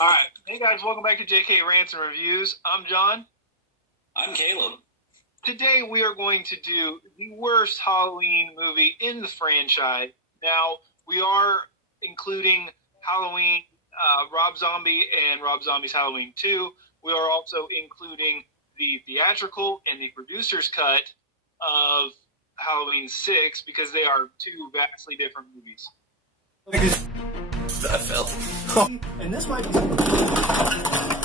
All right. Hey, guys. Welcome back to JK Rants and Reviews. I'm John. I'm Caleb. Today, we are going to do the worst Halloween movie in the franchise. Now, we are including Halloween, Rob Zombie and Rob Zombie's Halloween 2. We are also including the theatrical and the producer's cut of Halloween 6 because they are two vastly different movies. I fell. And this might be...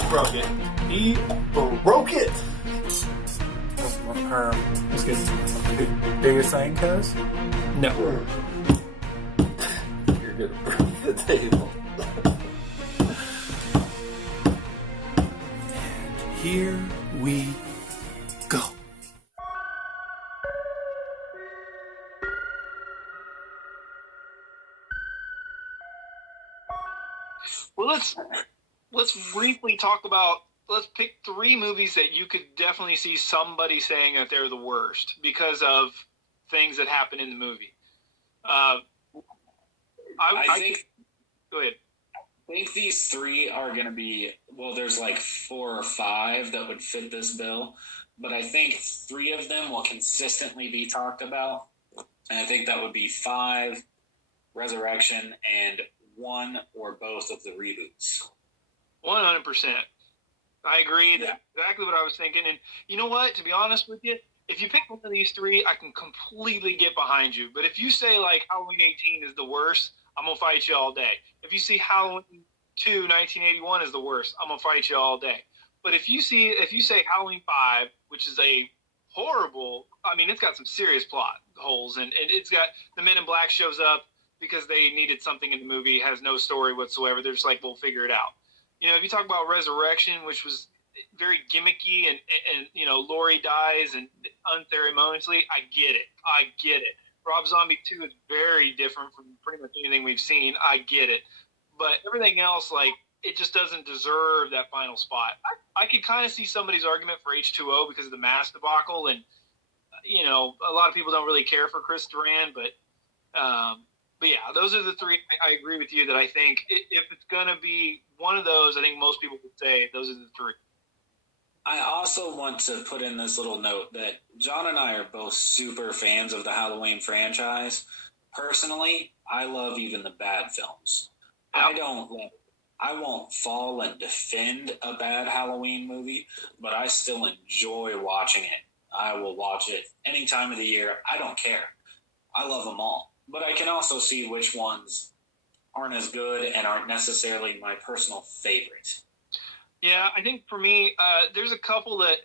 Broke it. He broke it! That's my perm. Let's get biggest thing, cuz? No. You're gonna break the table. And here we go. Well, let's briefly talk about. Let's pick three movies that you could definitely see somebody saying that they're the worst because of things that happen in the movie. I think. Go ahead. I think these three are going to be, well, there's like 4 or 5 that would fit this bill, but I think 3 of them will consistently be talked about, and I think that would be 5, Resurrection, and 1 or both of the reboots. 100%. I agree. That's exactly what I was thinking. And you know what? To be honest with you, if you pick one of these 3, I can completely get behind you. But if you say, like, Halloween 18 is the worst, I'm going to fight you all day. If you see Halloween 2, 1981 is the worst, I'm going to fight you all day. But if you say Halloween 5, which is a horrible, I mean, it's got some serious plot holes. And it's got the Men in Black shows up because they needed something in the movie, has no story whatsoever. They're just like, we'll figure it out. You know, if you talk about Resurrection, which was very gimmicky, and you know, Laurie dies and unceremoniously, I get it. Rob Zombie 2 is very different from pretty much anything we've seen. I get it. But everything else, like, it just doesn't deserve that final spot. I could kind of see somebody's argument for H2O because of the mask debacle, and, you know, a lot of people don't really care for Chris Duran, but yeah, those are the 3. I agree with you that I think if it's going to be one of those, I think most people would say those are the 3. I also want to put in this little note that John and I are both super fans of the Halloween franchise. Personally, I love even the bad films. I won't fall and defend a bad Halloween movie, but I still enjoy watching it. I will watch it any time of the year. I don't care. I love them all. But I can also see which ones aren't as good and aren't necessarily my personal favorite. Yeah, I think for me, there's a couple that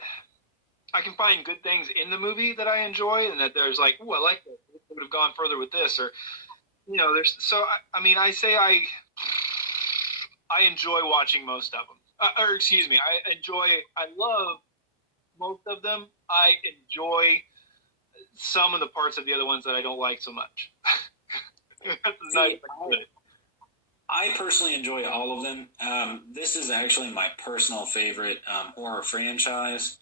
I can find good things in the movie that I enjoy, and that there's like, oh, I like that. I would have gone further with this, or you know, there's. So I mean, I enjoy watching most of them. I love most of them. I enjoy some of the parts of the other ones that I don't like so much. I personally enjoy all of them. This is actually my personal favorite horror franchise.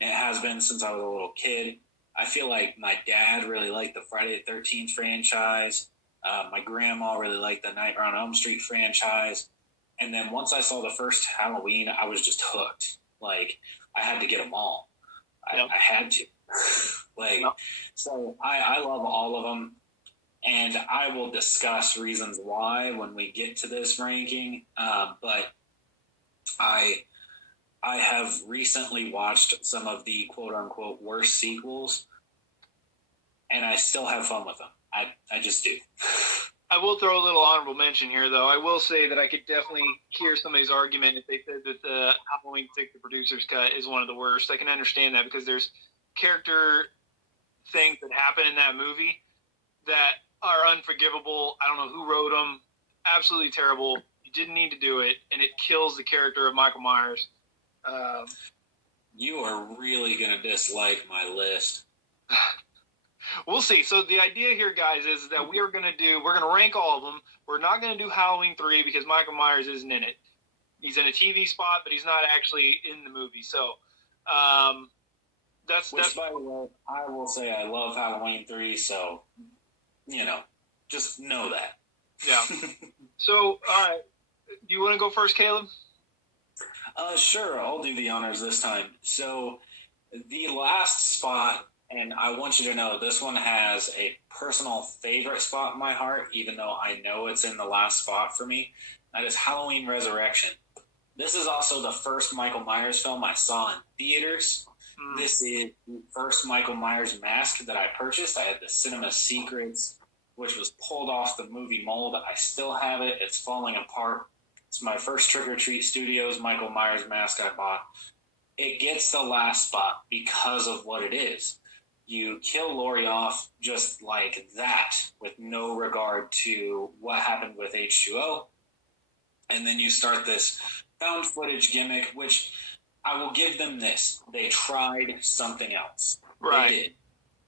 It has been since I was a little kid. I feel like my dad really liked the Friday the 13th franchise. My grandma really liked the Nightmare on Elm Street franchise. And then once I saw the first Halloween, I was just hooked. Like, I had to get them all. I had to. So I love all of them, and I will discuss reasons why when we get to this ranking. But I have recently watched some of the quote unquote worst sequels, and I still have fun with them. I just do. I will throw a little honorable mention here, though. I will say that I could definitely hear somebody's argument if they said that the Halloween 6, the producer's cut, is one of the worst. I can understand that because there's character things that happen in that movie that are unforgivable. I don't know who wrote them. Absolutely terrible. You didn't need to do it, and it kills the character of Michael Myers. You are really going to dislike my list. We'll see. So the idea here, guys, is that we're going to rank all of them. We're not going to do Halloween 3 because Michael Myers isn't in it. He's in a TV spot, but he's not actually in the movie. So that's by the way, I will say I love Halloween 3, so, you know, just know that. Yeah. So, all right. Do you want to go first, Caleb? Sure, I'll do the honors this time. So, the last spot, and I want you to know this one has a personal favorite spot in my heart, even though I know it's in the last spot for me. That is Halloween Resurrection. This is also the first Michael Myers film I saw in theaters. This is the first Michael Myers mask that I purchased. I had the Cinema Secrets, which was pulled off the movie mold. I still have it. It's falling apart. It's my first Trick or Treat Studios Michael Myers mask I bought. It gets the last spot because of what it is. You kill Laurie off just like that with no regard to what happened with H2O. And then you start this found footage gimmick, which I will give them this. They tried something else. Right. They did.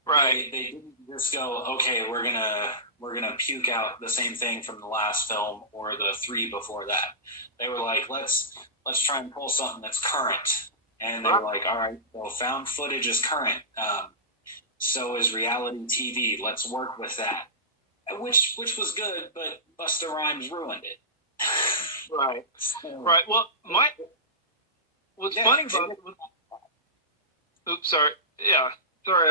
Right. They didn't just go, okay, we're gonna puke out the same thing from the last film or the 3 before that. They were like, let's try and pull something that's current. And they were like, all right, well, found footage is current. So is reality TV. Let's work with that. Which was good, but Busta Rhymes ruined it. Right. So, Right. Well, what's funny about it? Oops, sorry. Yeah, sorry.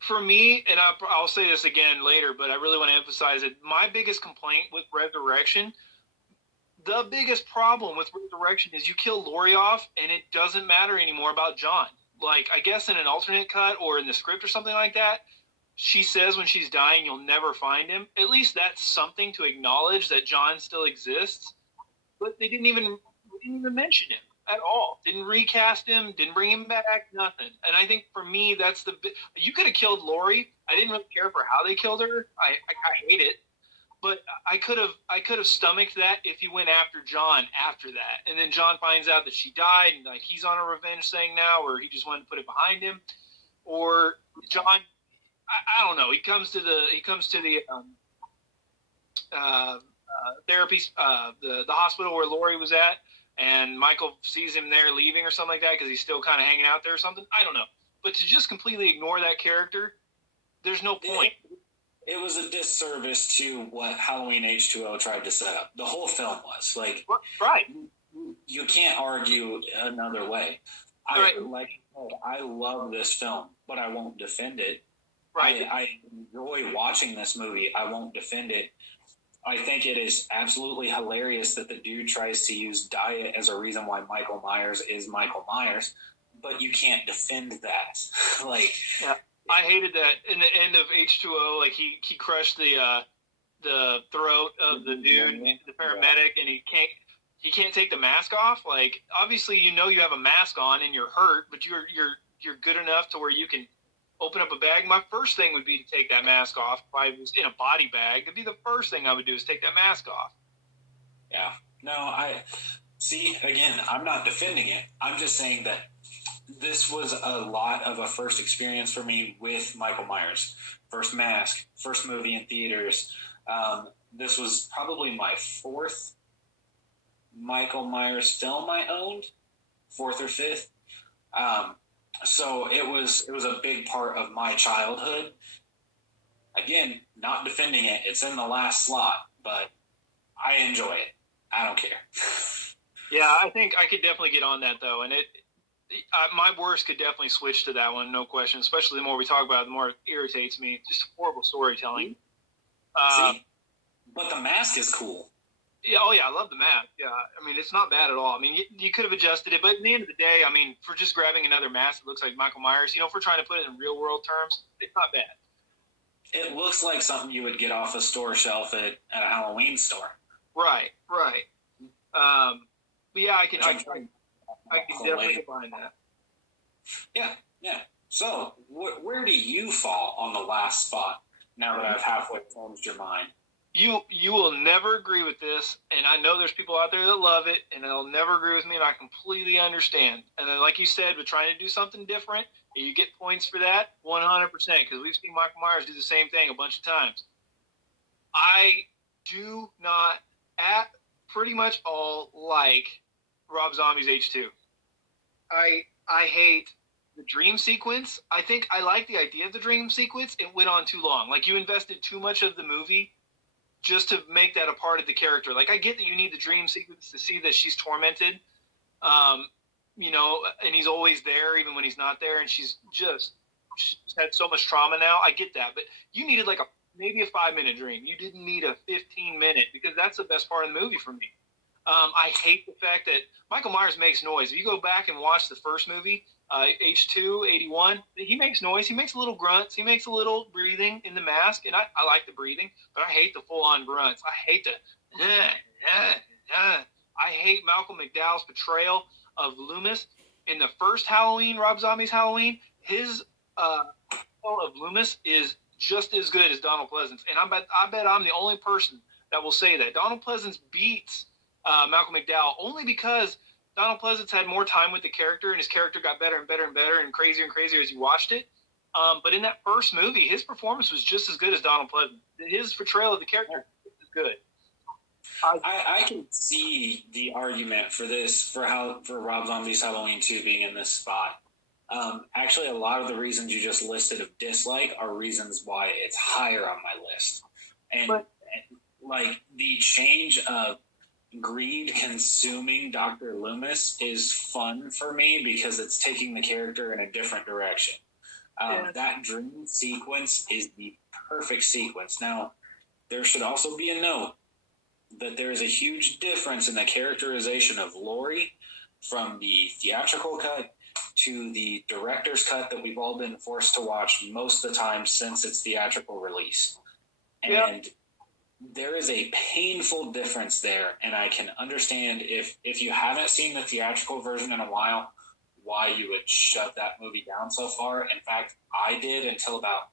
For me, and I'll say this again later, but I really want to emphasize it. My biggest complaint with Resurrection, the biggest problem with Resurrection is you kill Laurie off, and it doesn't matter anymore about John. Like, I guess in an alternate cut or in the script or something like that, she says when she's dying, you'll never find him. At least that's something to acknowledge that John still exists. But they didn't even mention him at all. Didn't recast him, didn't bring him back, nothing. And I think for me, that's you could have killed Laurie. I didn't really care for how they killed her. I hate it. But I could have stomached that if you went after John after that. And then John finds out that she died and like he's on a revenge thing now, or he just wanted to put it behind him. Or John, I don't know. He comes to the therapy, the hospital where Laurie was at, and Michael sees him there leaving or something like that because he's still kind of hanging out there or something. I don't know. But to just completely ignore that character, there's no point. It was a disservice to what Halloween H2O tried to set up. The whole film was. Like, right. You can't argue another way. Right. I love this film, but I won't defend it. Right. I enjoy watching this movie. I won't defend it. I think it is absolutely hilarious that the dude tries to use diet as a reason why Michael Myers is Michael Myers, but you can't defend that. Like, yeah, I hated that in the end of H2O. Like he crushed the throat of the dude, the paramedic, and he can't take the mask off. Like, obviously, you have a mask on and you're hurt, but you're good enough to where you can open up a bag. My first thing would be to take that mask off. If I was in a body bag, it'd be the first thing I would do is take that mask off. Yeah. No, again, I'm not defending it. I'm just saying that this was a lot of a first experience for me with Michael Myers. First mask, first movie in theaters. This was probably my 4th Michael Myers film I owned, 4th or 5th. So it was a big part of my childhood. Again, not defending it. It's in the last slot, but I enjoy it. I don't care. Yeah, I think I could definitely get on that though, and my worst could definitely switch to that one, no question. Especially the more we talk about it, the more it irritates me. Just horrible storytelling. See, but the mask is cool. Yeah, oh yeah, I love the mask. Yeah, I mean, it's not bad at all. I mean, you could have adjusted it, but at the end of the day, I mean, for just grabbing another mask that looks like Michael Myers, if we're trying to put it in real world terms, it's not bad. It looks like something you would get off a store shelf at a Halloween store. Right. But yeah, I can definitely get behind that. Yeah. So, where do you fall on the last spot? Now that I've halfway changed your mind. You will never agree with this, and I know there's people out there that love it, and they'll never agree with me, and I completely understand. And then, like you said, we're trying to do something different, and you get points for that 100%, because we've seen Michael Myers do the same thing a bunch of times. I do not at pretty much all like Rob Zombie's H2. I hate the dream sequence. I think I like the idea of the dream sequence. It went on too long. Like, you invested too much of the movie just to make that a part of the character. Like, I get that you need the dream sequence to see that she's tormented, You know, and he's always there even when he's not there, and she's had so much trauma now. I get that, but you needed like maybe a 5-minute dream. You didn't need a 15-minute, because that's the best part of the movie for me. I hate the fact that Michael Myers makes noise. If you go back and watch the first movie, H2, 81, he makes noise. He makes little grunts. He makes a little breathing in the mask, and I like the breathing, but I hate the full-on grunts. I hate I hate Malcolm McDowell's portrayal of Loomis. In the first Halloween, Rob Zombie's Halloween, his portrayal of Loomis is just as good as Donald Pleasance. And I bet I'm the only person that will say that. Donald Pleasance beats Malcolm McDowell only because Donald Pleasance had more time with the character, and his character got better and better and better and crazier as you watched it. But in that first movie, his performance was just as good as Donald Pleasance. His portrayal of the character is good. I can see the argument for this, for Rob Zombie's Halloween 2 being in this spot. Actually, a lot of the reasons you just listed of dislike are reasons why it's higher on my list. And like the change of greed consuming Dr. Loomis is fun for me because it's taking the character in a different direction. That dream sequence is the perfect sequence. Now, there should also be a note that there is a huge difference in the characterization of Laurie from the theatrical cut to the director's cut that we've all been forced to watch most of the time since its theatrical release. And there is a painful difference there, and I can understand if you haven't seen the theatrical version in a while, why you would shut that movie down so far. In fact, I did until about,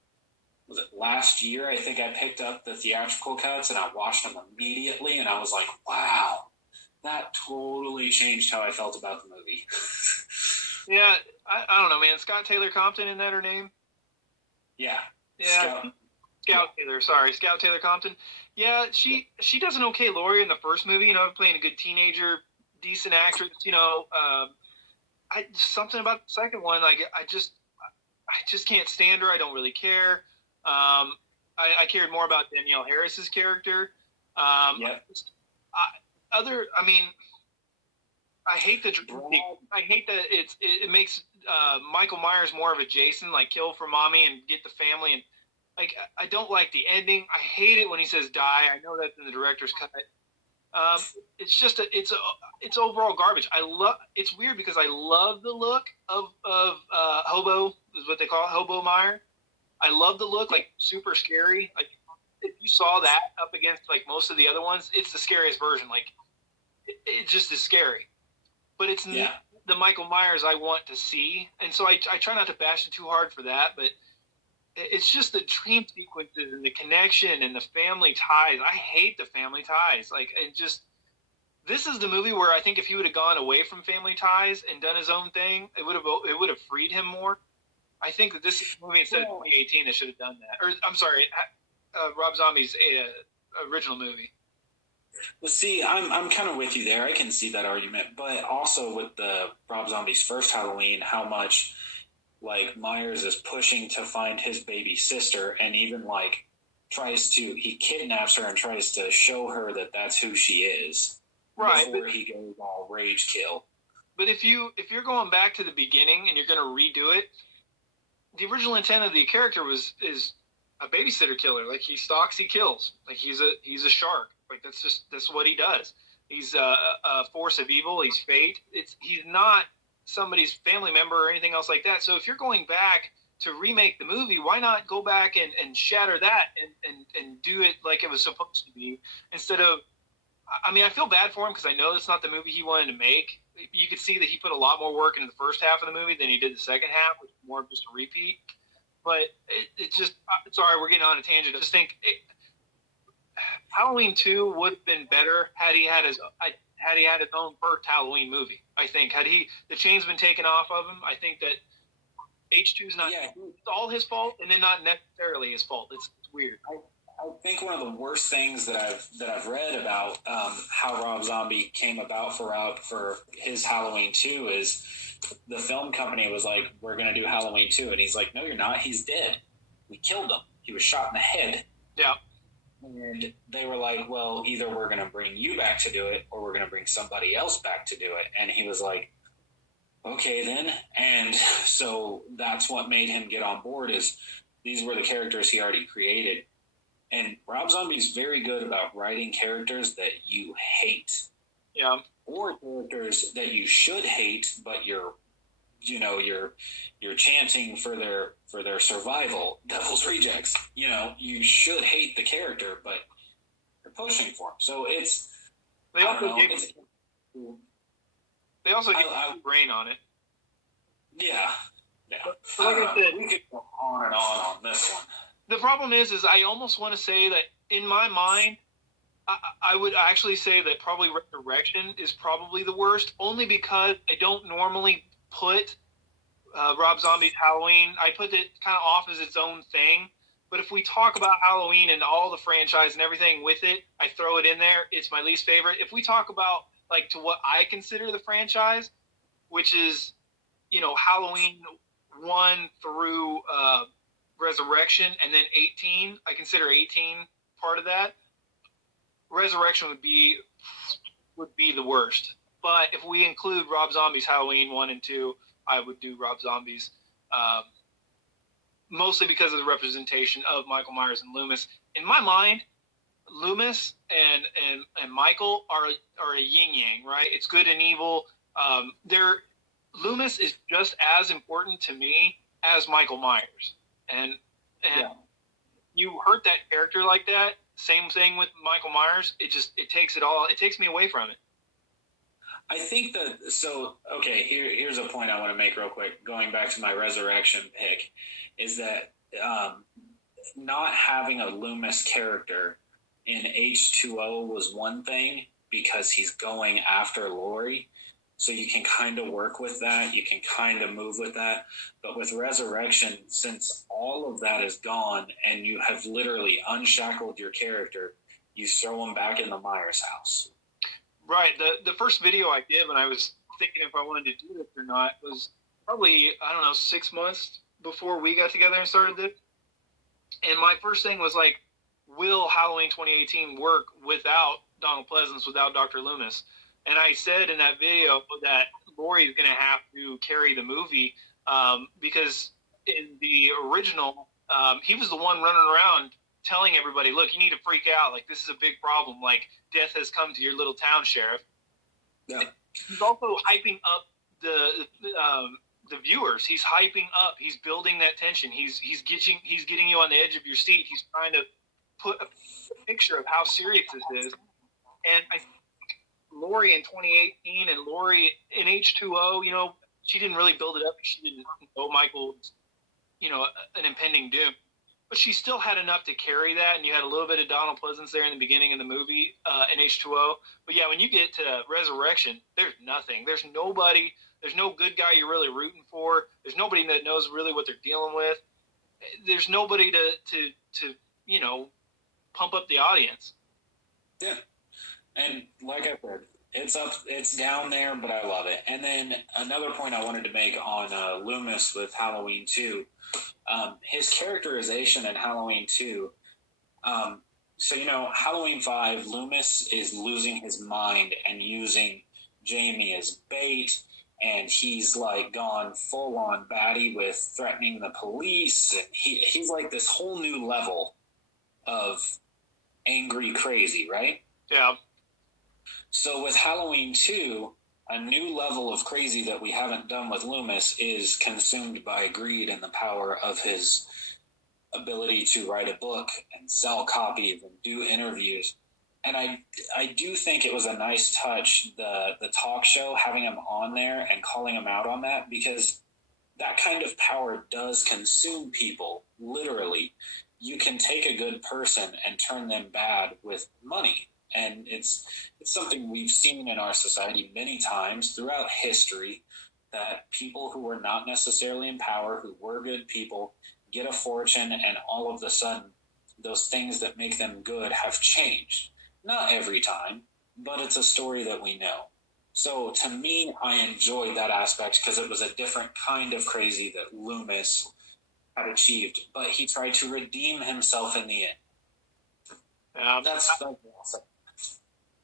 was it last year? I think I picked up the theatrical cuts and I watched them immediately, and I was like, wow, that totally changed how I felt about the movie. Yeah, I don't know, man. Scott Taylor Compton, isn't that her name? Yeah. Scout Taylor Compton. Yeah, she does an okay Laurie in the first movie, you know, playing a good teenager, decent actress, you know. Something about the second one, like I just can't stand her. I don't really care. I cared more about Danielle Harris's character. I hate that it makes Michael Myers more of a Jason, like kill for mommy and get the family, and like I don't like the ending. I hate it when he says die. I know that's in the director's cut. It's just it's overall garbage. It's weird because I love the look of Hobo, is what they call it, Hobo Meyer. I love the look, like super scary. Like if you saw that up against like most of the other ones, it's the scariest version. Like it just is scary. But it's not the Michael Myers I want to see, and so I try not to bash it too hard for that. But it's just the dream sequences and the connection and the family ties. I hate the family ties. Like this is the movie where I think if he would have gone away from family ties and done his own thing, it would have freed him more. I think that this movie, instead of 2018, they should have done that. Or I'm sorry, Rob Zombie's original movie. Well, see, I'm kind of with you there. I can see that argument, but also with the Rob Zombie's first Halloween, how much like Myers is pushing to find his baby sister, and even like he kidnaps her and tries to show her that that's who she is, right? Before he goes all rage kill. But if you're going back to the beginning and you're going to redo it, the original intent of the character is a babysitter killer. Like he stalks, he kills. Like he's a shark. Like that's what he does. He's a force of evil. He's fate. He's not somebody's family member or anything else like that. So if you're going back to remake the movie, why not go back and shatter that and do it like it was supposed to be, instead of, I mean, I feel bad for him because I know it's not the movie he wanted to make. You could see that he put a lot more work into the first half of the movie than he did the second half, which was more of just a repeat. But it just, sorry, we're getting on a tangent. I just think Halloween 2 would have been better had he had his own first Halloween movie. I think had the chain's been taken off of him, I think that H2's not it's all his fault, and then not necessarily his fault. It's weird. I think one of the worst things that I've read about how Rob Zombie came about for his Halloween 2 is the film company was like, we're going to do Halloween 2, and he's like, no, you're not. He's dead. We killed him. He was shot in the head. Yeah. And they were like, well, either we're going to bring you back to do it or we're going to bring somebody else back to do it. And he was like, okay, then. And so that's what made him get on board, is these were the characters he already created. And Rob Zombie's very good about writing characters that you hate. Yeah. Or characters that you should hate, but you're chanting for their survival. Devil's Rejects. You should hate the character, but you're pushing for him. So it's they also gave you brain on it. Yeah. But like I said, we could go on and on this one. The problem is I almost want to say that in my mind, I would actually say that probably Resurrection is probably the worst, only because I don't normally put Rob Zombie's Halloween. I put it kind of off as its own thing. But if we talk about Halloween and all the franchise and everything with it, I throw it in there. It's my least favorite. If we talk about like to what I consider the franchise, which is, Halloween 1 through Resurrection, and then 18, I consider 18 part of that. Resurrection would be the worst. But if we include Rob Zombie's Halloween 1 and 2, I would do Rob Zombie's, mostly because of the representation of Michael Myers and Loomis. In my mind, Loomis and Michael are a yin-yang, right? It's good and evil. Loomis is just as important to me as Michael Myers. And you hurt that character like that, same thing with Michael Myers, it takes me away from it. I think here's a point I want to make real quick, going back to my Resurrection pick, is that not having a Loomis character in H2O was one thing, because he's going after Laurie. So you can kind of work with that. You can kind of move with that. But with Resurrection, since all of that is gone and you have literally unshackled your character, you throw him back in the Myers house. Right. The first video I did when I was thinking if I wanted to do this or not was probably, 6 months before we got together and started this. And my first thing was like, will Halloween 2018 work without Donald Pleasance, without Dr. Loomis? And I said in that video that Laurie is going to have to carry the movie because in the original, he was the one running around telling everybody, look, you need to freak out. Like, this is a big problem. Like, death has come to your little town, Sheriff. Yeah. He's also hyping up the viewers. He's hyping up. He's building that tension. He's getting you on the edge of your seat. He's trying to put a picture of how serious this is. And I Laurie in 2018 and Laurie in H2O, she didn't really build it up. She didn't know Michael was, an impending doom. But she still had enough to carry that, and you had a little bit of Donald Pleasance there in the beginning of the movie in H2O. But yeah, when you get to Resurrection, there's nothing. There's nobody. There's no good guy you're really rooting for. There's nobody that knows really what they're dealing with. There's nobody to pump up the audience. Yeah. And like I said, it's down there, but I love it. And then another point I wanted to make on Loomis with Halloween 2, his characterization in Halloween 2. Halloween 5, Loomis is losing his mind and using Jamie as bait, and he's like gone full on baddie with threatening the police. And he's like this whole new level of angry crazy, right? Yeah. So with Halloween 2, a new level of crazy that we haven't done with Loomis is consumed by greed and the power of his ability to write a book and sell copies and do interviews. And I do think it was a nice touch, the talk show, having him on there and calling him out on that, because that kind of power does consume people, literally. You can take a good person and turn them bad with money. And it's something we've seen in our society many times throughout history, that people who were not necessarily in power, who were good people, get a fortune, and all of a sudden those things that make them good have changed. Not every time, but it's a story that we know. So to me, I enjoyed that aspect because it was a different kind of crazy that Loomis had achieved, but he tried to redeem himself in the end. That's awesome.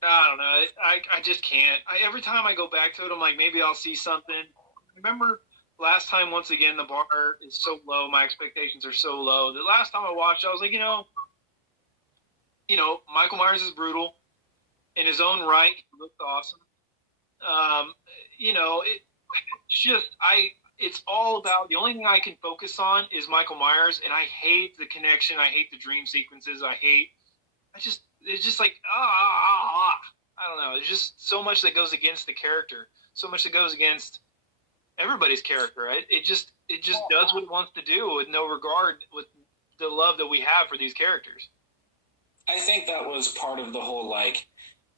I don't know. I just can't. Every time I go back to it, I'm like, maybe I'll see something. Remember last time, once again, the bar is so low. My expectations are so low. The last time I watched, I was like, Michael Myers is brutal in his own right. He looked awesome. It's all about, the only thing I can focus on is Michael Myers, and I hate the connection. I hate the dream sequences. It's just like, I don't know. There's just so much that goes against the character, so much that goes against everybody's character. It just does what it wants to do with no regard with the love that we have for these characters. I think that was part of the whole,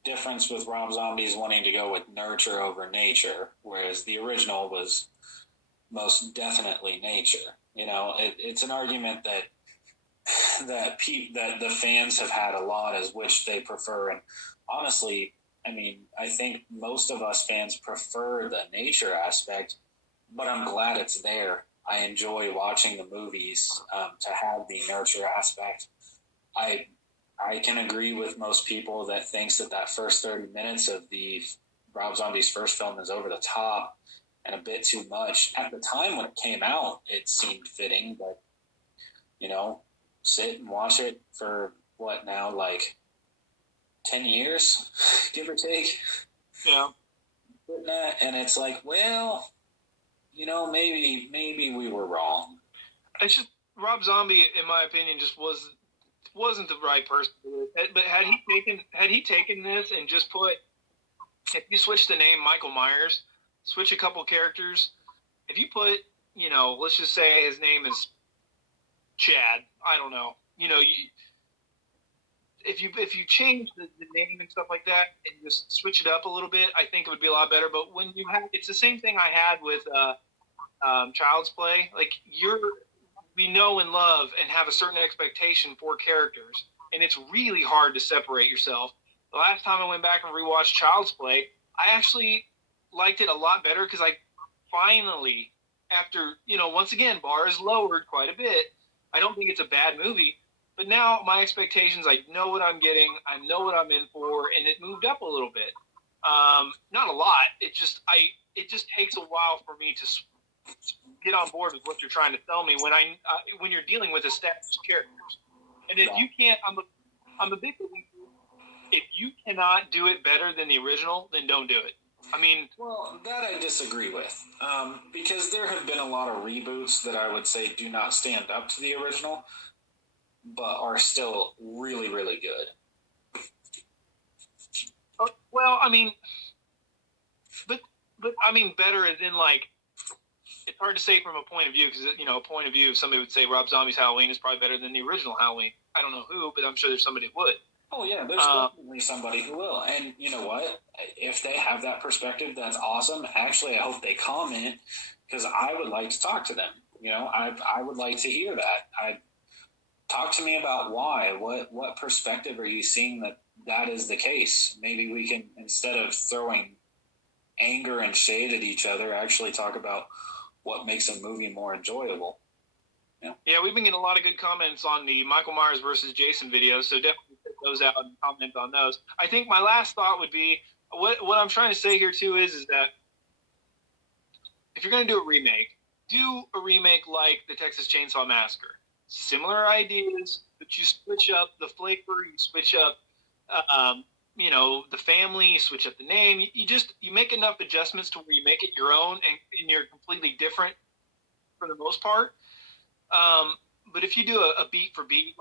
difference with Rob Zombie's wanting to go with nurture over nature, whereas the original was most definitely nature. It's an argument that the fans have had a lot as which they prefer, and honestly, I think most of us fans prefer the nature aspect, but I'm glad it's there. I enjoy watching the movies to have the nurture aspect. I can agree with most people that thinks that first 30 minutes of the Rob Zombie's first film is over the top and a bit too much. At the time when it came out, it seemed fitting, but sit and watch it for what now, 10 years, give or take. Yeah. And it's like, well, maybe we were wrong. It's just Rob Zombie, in my opinion, just wasn't the right person to do it. But had he taken this and just if you switch the name Michael Myers, switch a couple characters, if you put, let's just say his name is Chad, I don't know, if you change the name and stuff like that and just switch it up a little bit, I think it would be a lot better. But when it's the same thing I had with Child's Play. We know and love and have a certain expectation for characters, and it's really hard to separate yourself. The last time I went back and rewatched Child's Play, I actually liked it a lot better because I finally, after, once again, bar is lowered quite a bit. I don't think it's a bad movie, but now my expectations, I know what I'm getting, I know what I'm in for, and it moved up a little bit. Not a lot. It just takes a while for me to get on board with what you're trying to tell me when you're dealing with established characters. And if you can't, I'm a big believer, if you cannot do it better than the original, then don't do it. Well, that I disagree with, because there have been a lot of reboots that I would say do not stand up to the original, but are still really, really good. Well, better as in it's hard to say from a point of view because a point of view, somebody would say Rob Zombie's Halloween is probably better than the original Halloween. I don't know who, but I'm sure there's somebody who would. Oh yeah, there's definitely somebody who will. And you know what? If they have that perspective, that's awesome. Actually, I hope they comment because I would like to talk to them. I would like to hear that. Talk to me about why. What perspective are you seeing that is the case? Maybe we can, instead of throwing anger and shade at each other, actually talk about what makes a movie more enjoyable. Yeah, we've been getting a lot of good comments on the Michael Myers versus Jason videos, so definitely check those out and comment on those. I think my last thought would be, what I'm trying to say here too is that if you're going to do a remake like the Texas Chainsaw Massacre. Similar ideas, but you switch up the flavor, you switch up, the family, you switch up the name. You make enough adjustments to where you make it your own and you're completely different for the most part. But if you do a beat for beat,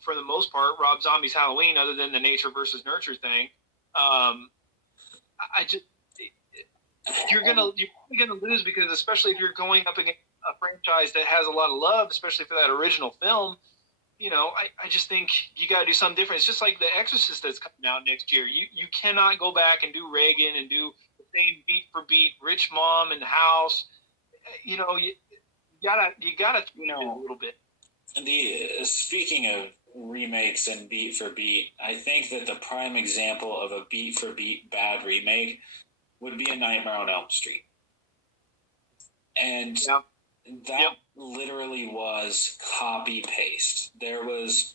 for the most part, Rob Zombie's Halloween, other than the nature versus nurture thing, you're probably gonna lose because especially if you're going up against a franchise that has a lot of love, especially for that original film, I just think you got to do something different. It's just like The Exorcist that's coming out next year. You cannot go back and do Reagan and do the same beat for beat, rich mom in the house. You gotta a little bit. Speaking of remakes and beat for beat, I think that the prime example of a beat for beat bad remake would be A Nightmare on Elm Street. And literally was copy paste. There was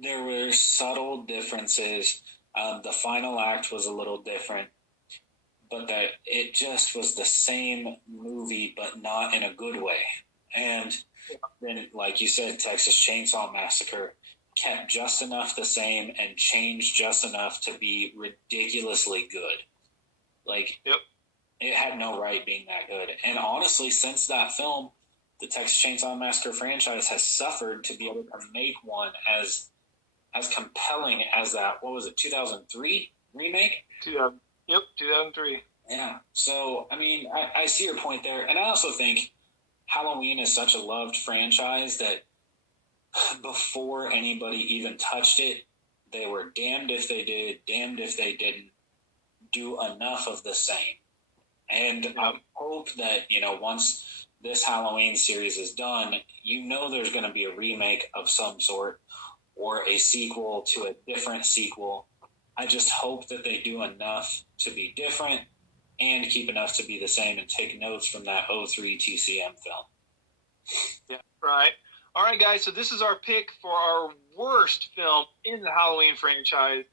There were subtle differences. The final act was a little different, but that it just was the same movie, but not in a good way. And then, like you said, Texas Chainsaw Massacre kept just enough the same and changed just enough to be ridiculously good. Like, Yep. it had no right being that good. And honestly, since that film, the Texas Chainsaw Massacre franchise has suffered to be able to make one as compelling as that, what was it, 2003 remake? 2003. Yeah. So, I mean, I see your point there. And I also think Halloween is such a loved franchise that before anybody even touched it, they were damned if they did, damned if they didn't do enough of the same. And I hope that, once this Halloween series is done, there's going to be a remake of some sort or a sequel to a different sequel. I just hope that they do enough to be different and keep enough to be the same and take notes from that '03 TCM film. Yeah, right. All right, guys, so this is our pick for our worst film in the Halloween franchise.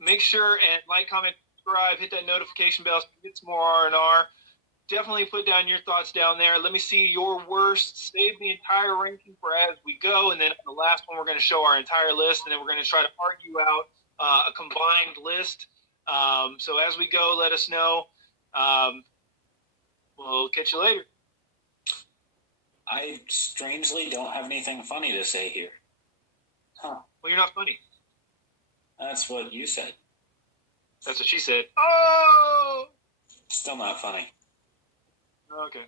Make sure and like, comment, subscribe, hit that notification bell so you get some more R&R. Definitely put down your thoughts down there. Let me see your worst. Save the entire ranking for as we go, and then on the last one, we're going to show our entire list, and then we're going to try to argue out a combined list. So as we go, let us know. We'll catch you later. I strangely don't have anything funny to say here. Huh. Well, you're not funny. That's what you said. That's what she said. Oh! Still not funny. Okay.